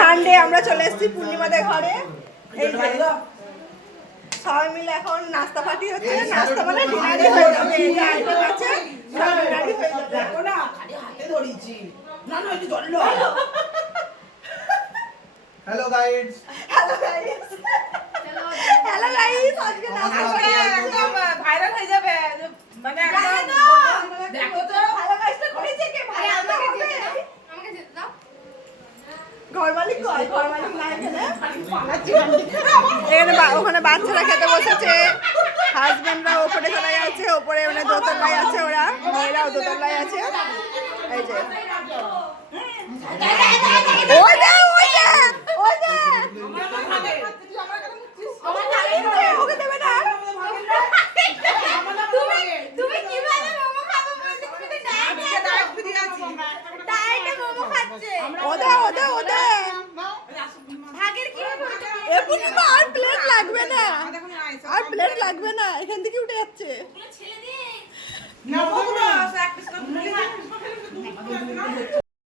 Sunday আমরা চলে এসেছি পূর্ণিমাদের ঘরে। এই যে সবাই মিলে এখন নাস্তা পার্টি হচ্ছে। নাস্তা মানে ডিনারই হয়ে যাবে। এই যে আইটেম আছে সব ডিনারই হয়ে যাবে। দেখো না খালি হাতে ধরেছি। না না একটু ধরলো। Hello guys. Hello guys. Hello guys, আজকে নাস্তা পার্টি একদম ভাইরাল হয়ে যাবে। মানে একদম দেখো তো হ্যালো গাইসটা করেছে কে? ভাই আমাকে যেতে দাও। ঘর মালিক কয়? ঘর মালিক না এখানে? এখানে ওখানে বাচ্চারা খেতে বসেছে, হাজবেন্ডরা ওপরে চলে গেছে, ওপরে মানে দোতলায় আছে, ওরা মেয়েরাও দোতলায় আছে। এই যে ওই যে ওই যে ওই যে ওকে দেবে না। তুমি কিভাবে মোমো খাবে বলছো? তুমি তো ডায়েট ফ্রি আছি। ডায়েটে মোমো খাচ্ছে। ওদা ওদা ওদা ভাগের কি হবে? এমনি তো আর প্লেট লাগবে না, আর প্লেট লাগবে না, এখান থেকে উঠে যাচ্ছে। না